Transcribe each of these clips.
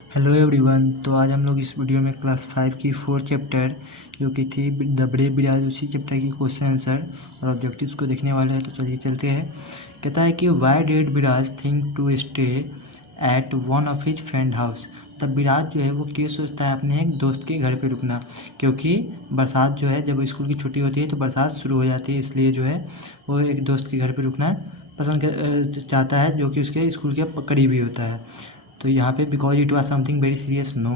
Hello everyone. तो आज हम लोग इस वीडियो में क्लास 5 की 4 चैप्टर जो कि थी द ब्रेव बिराज, उसी चैप्टर की क्वेश्चन आंसर और ऑब्जेक्टिव्स को देखने वाले हैं। तो चलिए चलते हैं। कहता है कि why did Biraj think to stay at one of his friend house. तब बिराज जो है वो क्यों सोचता है अपने एक दोस्त के घर पे रुकना, क्योंकि बरसात जो है जब स्कूल की छुट्टी होती है तो बरसात शुरू हो जाती है, इसलिए जो है वो एक दोस्त के घर पे रुकना चाहता है जो कि उसके स्कूल के करीब ही होता है। तो यहाँ पे because it was something very serious, no.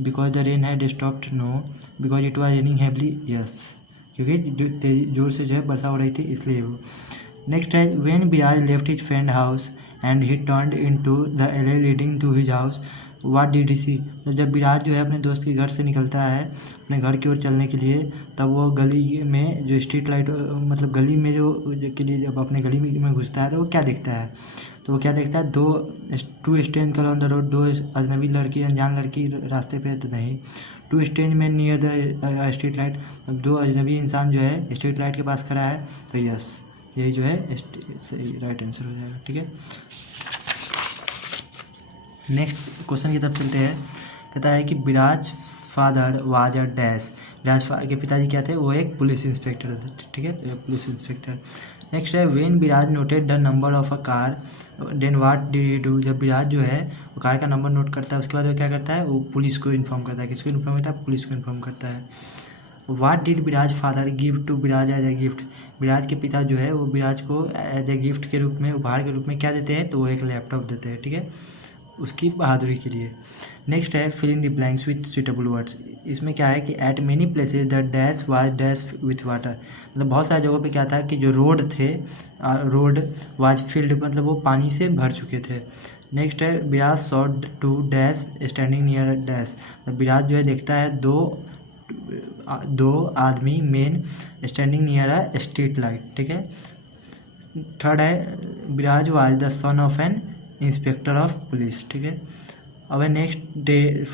Because the rain had stopped, no. Because it was raining heavily, yes. क्योंकि जो तेज जोर से जो है वर्षा हो रही थी, इसलिए वो। नेक्स्ट है when Biraj left his friend house and he turned into the alley leading to his house, what did he see. तो जब बिराज जो है अपने दोस्त के घर से निकलता है अपने घर की ओर चलने के लिए, तब वो गली में जो स्ट्रीट लाइट मतलब गली में जो के लिए जब अपने गली में घुसता है तो वो क्या देखता है, तो वो क्या देखता है, two strange on the road, दो अजनबी लड़की, अनजान लड़की रास्ते पे, तो नहीं। Two strange man near the street light, अब दो अजनबी इंसान जो है स्ट्रीट लाइट के पास खड़ा है, तो यस, यही जो है सही राइट आंसर हो जाएगा। ठीक है, नेक्स्ट क्वेश्चन की तरफ चलते हैं। कहता है कि बिराज फादर वाज अ डैश। बिराज के पिताजी क्या थे, वो एक पुलिस इंस्पेक्टर थे। ठीक है, तो पुलिस इंस्पेक्टर। नेक्स्ट है when Biraj noted the number of a car then what did he do. जब बिराज जो है वो कार का नंबर नोट करता है, उसके बाद वो क्या करता है, वो पुलिस को इन्फॉर्म करता है। किसको इन्फॉर्म करता है, पुलिस को इन्फॉर्म करता है। What did Biraj father give to Biraj as a gift. Biraj के पिता जो है वो बिराज को एज ए गिफ्ट के रूप में, उपहार के रूप में क्या देते हैं, तो वो एक लैपटॉप देते हैं। ठीक है, उसकी बहादुरी के लिए। नेक्स्ट है fill in the blanks with suitable words. इसमें क्या है कि at many places the dash was dash with water. मतलब बहुत सारी जगहों पे क्या था कि जो रोड थे, रोड वाज फिल्ड, मतलब वो पानी से भर चुके थे। नेक्स्ट है Biraj saw two dash standing near dash. Biraj जो है देखता है दो आदमी men standing near a street light. ठीक है, थर्ड है Biraj was the son of an inspector of police. ठीक है, अब नेक्स्ट डे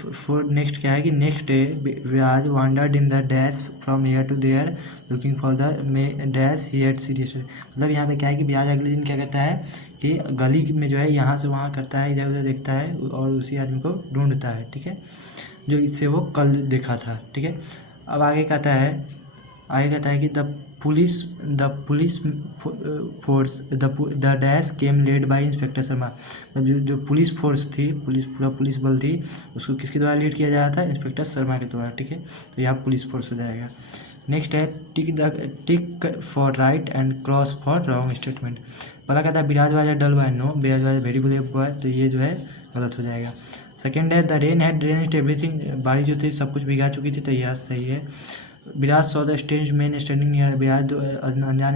नेक्स्ट क्या है कि next day Biraj wandered in the dash from here to there looking for the dash he had serious. मतलब यहाँ पे क्या है कि बिराज अगले दिन क्या करता है कि गली में जो है यहाँ से वहाँ करता है, इधर उधर देखता है और उसी आदमी को ढूंढता है। ठीक है, जो इससे वो कल देखा था। ठीक है, अब आगे कहता है कि the police force the dash came led by inspector Sharma. मतलब जो पुलिस फोर्स थी, पूरा पुलिस बल थी, उसको किसके द्वारा लीड किया जा रहा था, इंस्पेक्टर शर्मा के द्वारा। ठीक है, तो यहाँ पुलिस फोर्स हो जाएगा। नेक्स्ट है tick for right and cross for wrong statement. पहला कहता है Biraj was dull boy, no. Biraj was very brave boy, तो ये जो है गलत हो जाएगा। सेकेंड है the rain had drained everything. बारिश जो थी सब कुछ भिगा चुकी थी, तो यह सही है। Biraj saw the strange man standing near. Biraj अनजान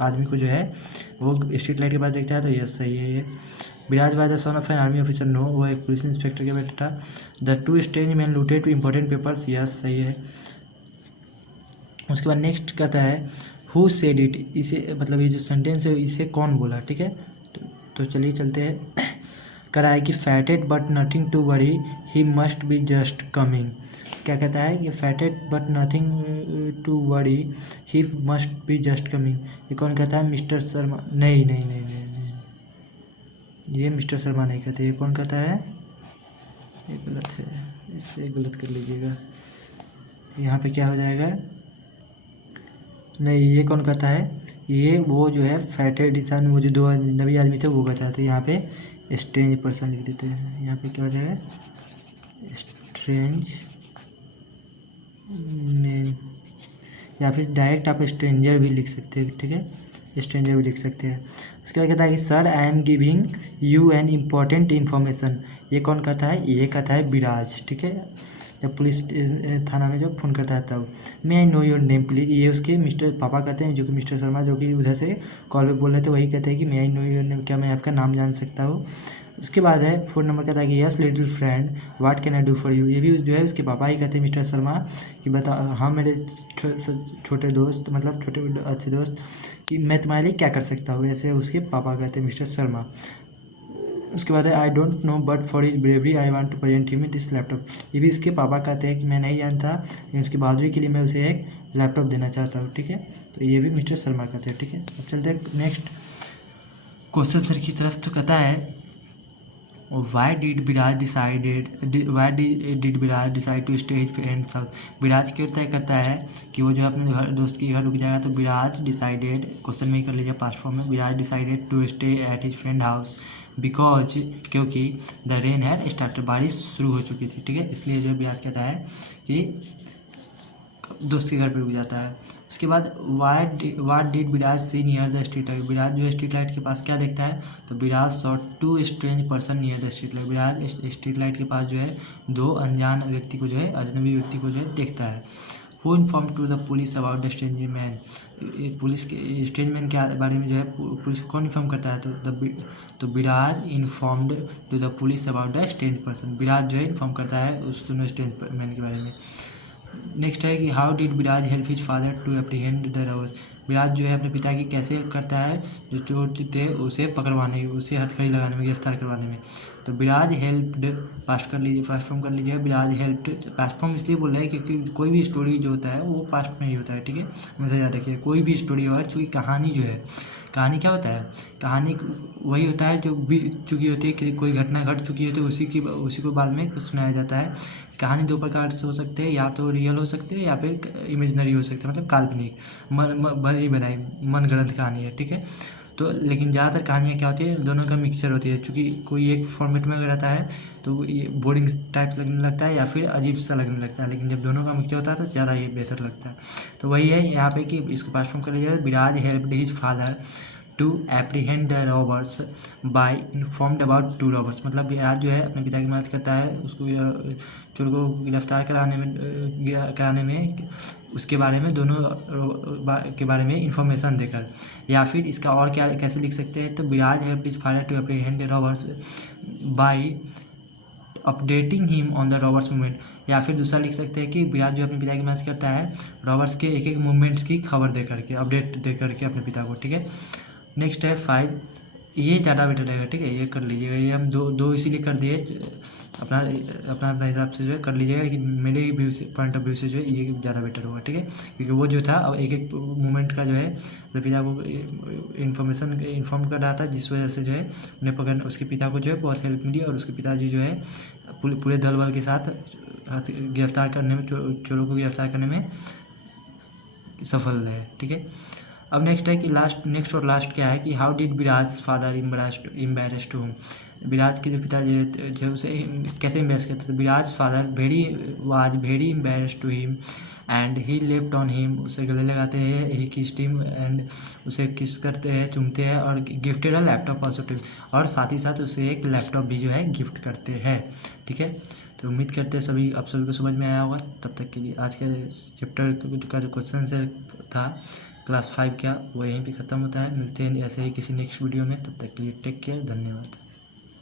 आदमी को जो है वो स्ट्रीट लाइट के पास देखता है, तो यह सही है ये। Biraj was the son of an army officer, no, वो एक पुलिस इंस्पेक्टर के बेटा था। The two strange man looted two important papers, yes सही है। उसके बाद नेक्स्ट कहता है हु सेड इट। इसे मतलब ये जो सेंटेंस है इसे कौन बोला। ठीक है, तो चलिए चलते हैं। करा है कि fated but nothing to worry he must be just coming. क्या कहता है कि fated but nothing to worry he must be just coming. ये कौन कहता है, मिस्टर शर्मा। नहीं नहीं नहीं नहीं नहीं, ये मिस्टर शर्मा नहीं कहते। ये कौन कहता है, ये गलत है, इससे गलत कर लीजिएगा। यहाँ पे क्या हो जाएगा, नहीं, ये कौन कहता है, ये वो जो है फैटेड इंसान, वो जो दो नबी आदमी थे वो कहता है। तो यहाँ पे स्ट्रेंज पर्सन लिख देते हैं। यहाँ पे क्या हो जाएगा, स्ट्रेंज मैन, या फिर डायरेक्ट आप स्ट्रेंजर भी लिख सकते हैं। ठीक है, स्ट्रेंजर भी लिख सकते हैं। उसके बाद कहता है कि sir I am giving you an important information. ये कौन कहता है, ये कहता है बिराज। ठीक है, जब पुलिस थाना में जब फ़ोन करता है तब। May I know your name please. ये उसके मिस्टर पापा कहते हैं, जो कि मिस्टर शर्मा जो कि उधर से कॉल पे बोल रहे थे, वही कहते हैं कि मे आई नो योर नेम, क्या मैं आपका नाम जान सकता हूँ। उसके बाद है 4 नंबर कहता है कि yes little friend what can I do for you. ये भी जो है उसके पापा ही कहते हैं मिस्टर शर्मा कि बता, हाँ मेरे छोटे दोस्त, मतलब छोटे अच्छे दोस्त, कि मैं तुम्हारे लिए क्या कर सकता हूँ, ऐसे उसके पापा कहते हैं मिस्टर शर्मा। उसके बाद है I don't know but for his bravery I want to present him this laptop. ये भी उसके पापा कहते हैं कि मैं नहीं जानता, लेकिन उसकी बहादुरी के लिए मैं उसे एक लैपटॉप देना चाहता हूँ। ठीक है, तो ये भी मिस्टर शर्मा कहते हैं। ठीक है, अब चलते हैं नेक्स्ट क्वेश्चन सर की तरफ। तो कहता है why did Viraj decide to stay his friends house. Viraj क्यों तय करता है कि वो जो है अपने दोस्त के घर रुक जाएगा, तो विराज डिसाइडेड, क्वेश्चन में ही कर लीजिए पास्ट फॉर्म में, Viraj decided to stay at his friend house because, क्योंकि द रेन हैड स्टार्टेड, बारिश शुरू हो चुकी थी, ठीक है, इसलिए जो विराज कहता है कि दोस्त के घर पर रुक जाता है। उसके बाद what did Viraj see near the street light. Viraj जो है स्ट्रीट लाइट के पास क्या देखता है, तो Viraj saw two strange person near the street light. Viraj street light के पास जो है दो अनजान व्यक्ति को जो है, अजनबी व्यक्ति को जो है देखता है। Who inform to the police about the strange man. Police के स्ट्रेंज मैन के बारे में जो है पुलिस को कौन इन्फॉर्म करता है, तो Viraj informed to the police about the strange person. Viraj जो है इन्फॉर्म करता है उस दोनों स्ट्रेंज मैन के बारे में। नेक्स्ट है कि how did Viraj help his father to apprehend the robbers. Viraj जो है अपने पिता की कैसे हेल्प करता है जो चोर थे उसे पकड़वाने, उसे हथकड़ी लगाने में, गिरफ्तार करवाने में। तो विराज हेल्प्ड, पास्ट कर लीजिए, पास्ट फॉर्म कर लीजिएगा, विराज हेल्प्ड। पास्ट फॉर्म इसलिए बोल रहे हैं क्योंकि कोई भी स्टोरी जो होता है वो पास्ट में ही होता है, ठीक है, हमेशा याद रखिए। कोई भी स्टोरी हो, चूँकि कहानी जो है, कहानी क्या होता है, कहानी वही होता है जो भी चुकी होती है, किसी कोई घटना घट चुकी होती है उसी को बाद में सुनाया जाता है। कहानी दो प्रकार से हो सकते हैं, या तो रियल हो सकते हैं या फिर इमेजिनरी हो सकते हैं, मतलब काल्पनिक, बनाई मन गढ़ंत कहानी है, ठीक है। तो लेकिन ज़्यादातर कहानियाँ क्या होती है, दोनों का मिक्सचर होती है, क्योंकि कोई एक फॉर्मेट में अगर रहता है तो ये बोरिंग टाइप लगने लगता है या फिर अजीब सा लगने लगता है, लेकिन जब दोनों का मिक्सचर होता है तो ज़्यादा ये बेहतर लगता है। तो वही है यहाँ पे कि इसको पास फॉर्म कर लीजिए, Viraj helped his father to apprehend the robbers by informed about two robbers. मतलब विराज जो है अपने पिता की मदद करता है उसको चोर को गिरफ्तार कराने में उसके बारे में, दोनों के बारे में इंफॉर्मेशन देकर। या फिर इसका और क्या कैसे लिख सकते हैं, तो Viraj help his father to apprehend the robbers by updating him on the robbers movement. या फिर दूसरा लिख सकते हैं कि विराज जो अपने पिता की मदद करता है रॉबर्स के एक एक मूवमेंट्स की खबर दे करके, अपडेट दे करके अपने पिता को, ठीक है। नेक्स्ट है 5, ये ज़्यादा बेटर रहेगा, ठीक है, ये कर लीजिएगा, ये हम दो इसीलिए कर दिए, अपना हिसाब से जो है कर लीजिएगा, लेकिन मेरे व्यू से, पॉइंट ऑफ व्यू से जो है ये ज़्यादा बेटर होगा, ठीक है, क्योंकि वो जो था अब एक एक मूवमेंट का जो है अपने पिता को इन्फॉर्मेशन इन्फॉर्म कर रहा था, जिस वजह से जो है उन्हें पकड़, उसके पिता को जो है बहुत हेल्प मिली और उसके पिताजी जो है पूरे दल बल के साथ गिरफ्तार करने में, चोरों को गिरफ्तार करने में सफल रहे, ठीक है। अब नेक्स्ट है कि नेक्स्ट और लास्ट क्या है कि how did Viraj father embrace to home. Viraj के जो पिताजी जो उसे कैसे इम्बेरस करते थे, Viraj father was very embrace to him and he left on him, उसे गले लगाते हैं, ही किस्ड हिम एंड उसे किस करते हैं, चूमते हैं, और gifted a laptop also to, और साथ ही साथ उसे एक लैपटॉप भी जो है गिफ्ट करते हैं, ठीक है। तो उम्मीद करते हैं आप सभी को समझ में आया होगा। तब तक के लिए आज के चैप्टर का जो क्वेश्चन से था क्लास 5 का, वो यहीं पे ख़त्म होता है। मिलते हैं ऐसे ही किसी नेक्स्ट वीडियो में, तब तक के लिए टेक केयर, धन्यवाद।